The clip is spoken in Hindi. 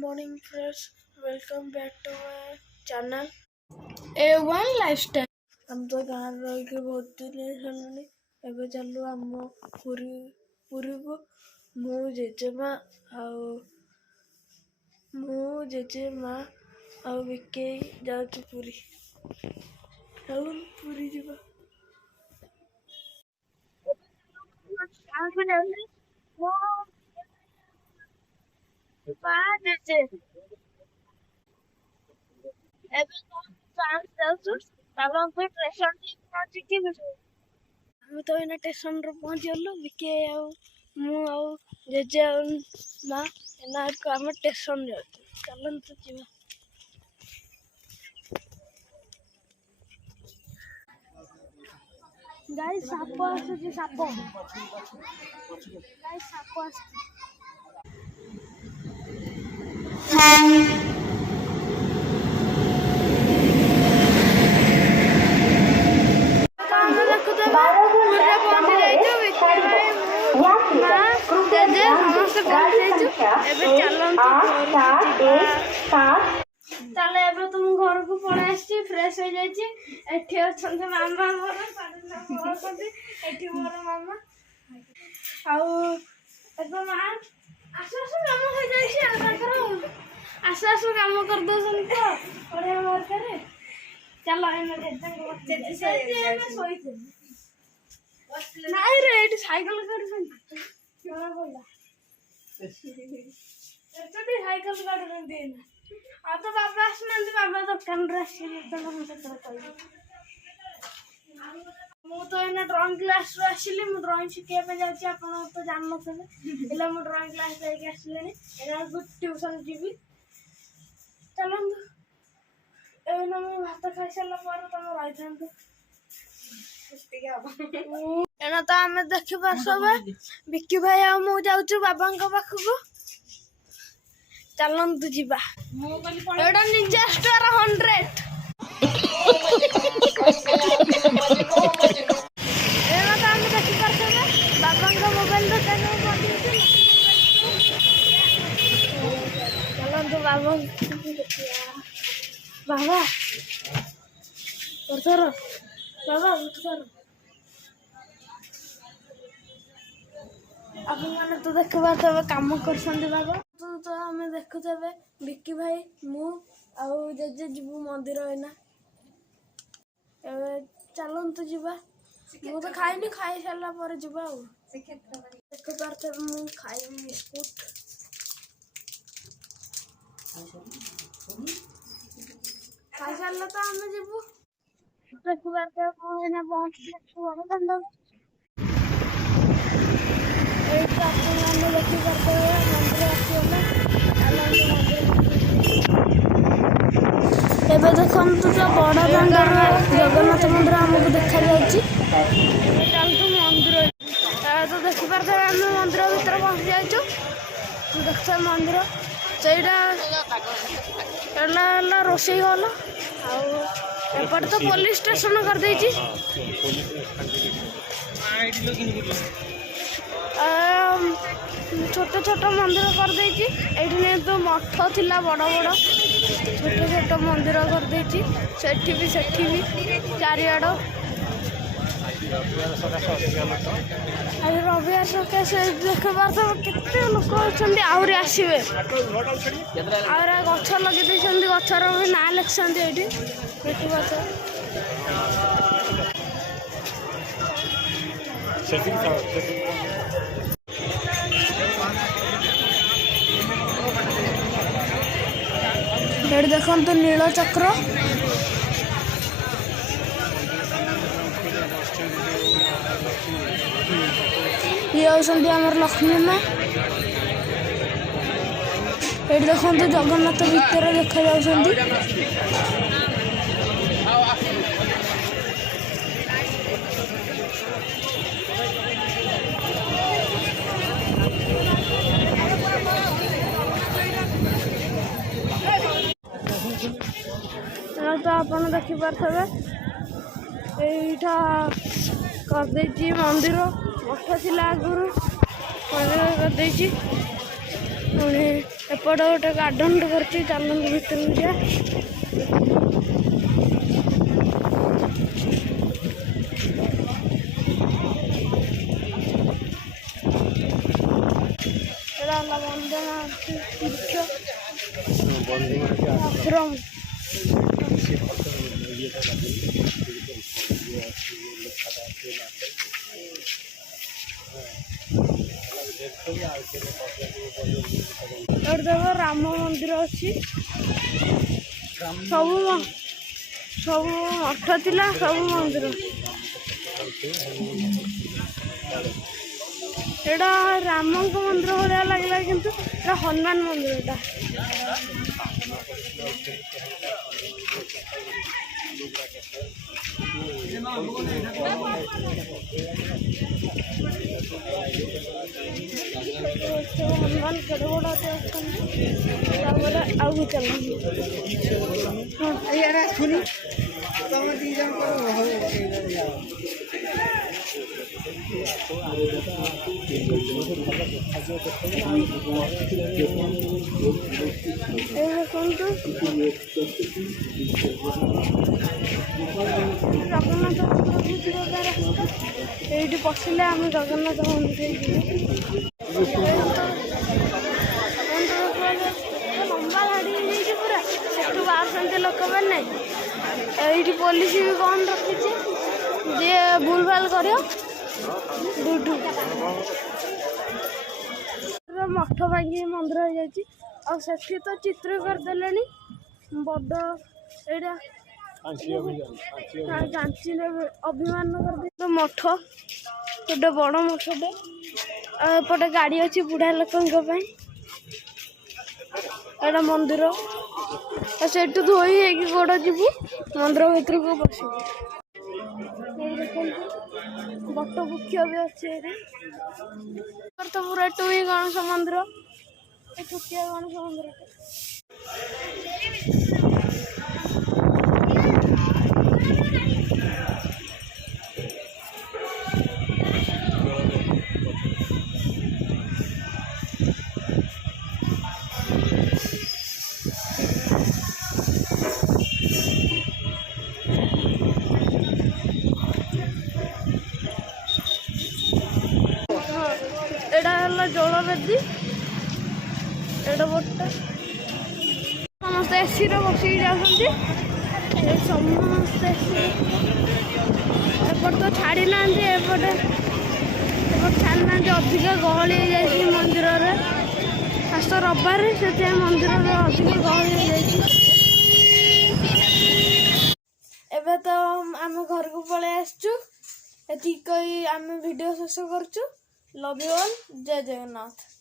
morning friends, welcome back to my channel A1 Lifestyle। हम तो गाँव रह के बहुत दिन हेलानी एबे चलू आम पुरी को मु जेजेमा आउ विके जाऊँ पुरी पुरी जीवा ଆମେ ତ ଏଇନା ଷ୍ଟେସନରେ ପହଞ୍ଚିଗଲୁ ବିକେ ଆଉ ମୁଁ ଆଉ ଜେଜେ ଆଉ ମା ଏଇନା ଆମେ ଷ୍ଟେସନ ଯାଉଛୁ। ଚାଲନ୍ତୁ ଯିବା। ଗାଈ ସାପ ଆସୁଛି ସାପ ଆସୁଛି। ତାହେଲେ ଏବେ ତ ମୁଁ ଘରକୁ ପଳେଇ ଆସିଛି, ଫ୍ରେଶ ହେଇଯାଇଛି। ଏଠି ଅଛନ୍ତି ମାମା ମୋର, ଏଠି ମୋର ମାମା ଆଉ ଏବେ ମା ଆସୁ ଆସୁ କାମ ହେଇଯାଇଛି ଆଉ ତାଙ୍କର ଆସୁ କାମ କରିଦଉଛନ୍ତି ତ ବଢିଆ ମାର୍କରେ। ଚାଲ ଶୋଇଥିଲି ନାଇଁ ରେ ଏଇଠି ସାଇକେଲ କରୁଛନ୍ତି ଜଣା ପଡିଲା ସାଇକେଲ କାଟୁଛନ୍ତି ଏଇନା। ଆଉ ତ ବାବା ଆସିନାହାନ୍ତି, ବାବା ଦୋକାନରୁ ଆସିବେ ସେତେବେଳେ କହିବି। ମୁଁ ତ ଏଇନା ଡ୍ରଇଂ କ୍ଲାସରୁ ଆସିଲି, ମୁଁ ଡ୍ରଇଂ ଶିଖିବା ପାଇଁ ଯାଉଛି। ଆପଣ ତ ଜାଣିନଥିବେ, ହେଲେ ମୁଁ ଡ୍ରଇଂ କ୍ଲାସ ଯାଇକି ଆସିଲିଣି। ଏଇନା ଟ୍ୟୁସନ ଯିବି। ଚାଲନ୍ତୁ ଏଇନା ମୁଁ ଭାତ ଖାଇସାରିଲା ପରେ ତମେ ରହିଥାନ୍ତୁ। ଏଇନା ତ ଆମେ ଦେଖିପାରୁଥିବେ ବିକି ଭାଇ ଆଉ ମୁଁ ଯାଉଛୁ ବାବାଙ୍କ ପାଖକୁ। ଚାଲନ୍ତୁ ଯିବା। ଏଇଟା ନିଞ୍ଜା ଷ୍ଟାର 100। ଏଇନା ତ ଆମେ ଦେଖିପାରୁଥିବେ ବାବାଙ୍କ ମୋବାଇଲ ଦୋକାନ ବନ୍ଦ। ଚାଲନ୍ତୁ ବାବା ବାବା ଆପଣମାନେ ତ ଦେଖିପାରୁଥିବେ କାମ କରୁଛନ୍ତି ବାବା। ତ ଆମେ ଦେଖୁଥିବେ ବିକି ଭାଇ ମୁଁ ଆଉ ଜେଜେ ଯିବୁ ମନ୍ଦିର ଏଇନା। ଏବେ ଚାଲନ୍ତୁ ଯିବା। ମୁଁ ତ ଖାଇନି, ଖାଇସାରିଲା ପରେ ଯିବା ଆଉ। ଦେଖିପାରୁଥିବେ ମୁଁ ଖାଇବି ବିସ୍କୁଟ। ଖାଇସାରିଲେ ତ ଆମେ ଯିବୁ। ଦେଖିପାରୁଥିବେ ମୁଁ ଏଇନା ପହଞ୍ଚିଛୁ ବଡ଼ଦାଣ୍ଡ। ଏଇଠି ଆପଣମାନେ ଦେଖିପାରୁଥିବେ ମନ୍ଦିର ଆସିଗଲା। ଏବେ ଦେଖନ୍ତୁ ତ ବଡ଼ଦାଣ୍ଡର ଜଗନ୍ନାଥ ମନ୍ଦିର ଆମକୁ ଦେଖାଯାଉଛି। ଚାଲନ୍ତୁ ମନ୍ଦିର ତ ଦେଖିପାରୁଥିବେ ଆମେ ମନ୍ଦିର ଭିତରେ ପହଞ୍ଚି ଯାଇଛୁ। ଦେଖୁଥିବେ ମନ୍ଦିର ସେଇଟା ହେଲା ରୋଷେଇ ହଲ୍। ଆଉ ଏପଟେ ତ ପୋଲିସ ଷ୍ଟେସନ କରିଦେଇଛି। ଛୋଟ ଛୋଟ ମନ୍ଦିର କରିଦେଇଛି। ଏଇଠି ଯେହେତୁ ମଠ ଥିଲା ବଡ଼ ବଡ଼, ଛୋଟ ଛୋଟ ମନ୍ଦିର କରିଦେଇଛି। ସେଠି ବି ଚାରିଆଡ଼। ଆଜି ରବିବାର ସକାଶେ ଦେଖିପାରୁଥିବେ କେତେ ଲୋକ ଅଛନ୍ତି, ଆହୁରି ଆସିବେ। ଆହୁରି ଗଛ ଲଗେଇ ଦେଇଛନ୍ତି, ଗଛର ବି ନାଁ ଲେଖିଛନ୍ତି ଏଇଠି ଦେଖିପାରୁଥିବେ। ଏଠି ଦେଖନ୍ତୁ ନୀଳଚକ୍ର। ଇଏ ହେଉଛନ୍ତି ଆମର ଲକ୍ଷ୍ମୀ ମା। ଏଠି ଦେଖନ୍ତୁ ଜଗନ୍ନାଥ ଭିତରେ ଦେଖାଯାଉଛନ୍ତି। ତ ଆପଣ ଦେଖିପାରୁଥିବେ ଏଇଟା କରିଦେଇଛି ମନ୍ଦିର। ମଠ ଥିଲା ଆଗରୁ, ମନ୍ଦିର କରିଦେଇଛି। ପୁଣି एपटे गोटे गार्डन करती चलते भितर जा आश्रम और देखो राम मंदिर अच्छी सब सब मठ थिला सब मंदिर एटा राम मंदिर भाया लगे किंतु हनुमान मंदिर हनुमान केड़े बड़ा आगे चल जगन्नाथ ये पशिले आम जगन्नाथ मंदिर लंबा गाड़ी पूरा से बाहर लोक मैंने ये पुलिस भी कौन रखी जी भूल भाल कर मठ भांगी मंदिर हो जाए से तो चित्र करदे बड़ एटा झांसी अभिमान कर मठ गोटे बड़ मठटे एपटे गाड़ी अच्छी बुढ़ा लोकों एटा मंदिर से धोई है गोड़ जीवु मंदिर भीतर को बस बट वृक्ष भी अच्छे तो पूरा टुई गणेश मंदिर छुटिया गणेश मंदिर जलवेदी एटा बोट समस्त एसी बसिक जाते समस्ते एपट तो छाड़ी ना एपटे छाड़ी ना अधिक गहली हो मंदिर खास रविवार से मंदिर अधिक गहली हो तो आम घर को पलि आसचु एति आम वीडियो शेष करचु लव यू ऑल जय जगन्नाथ।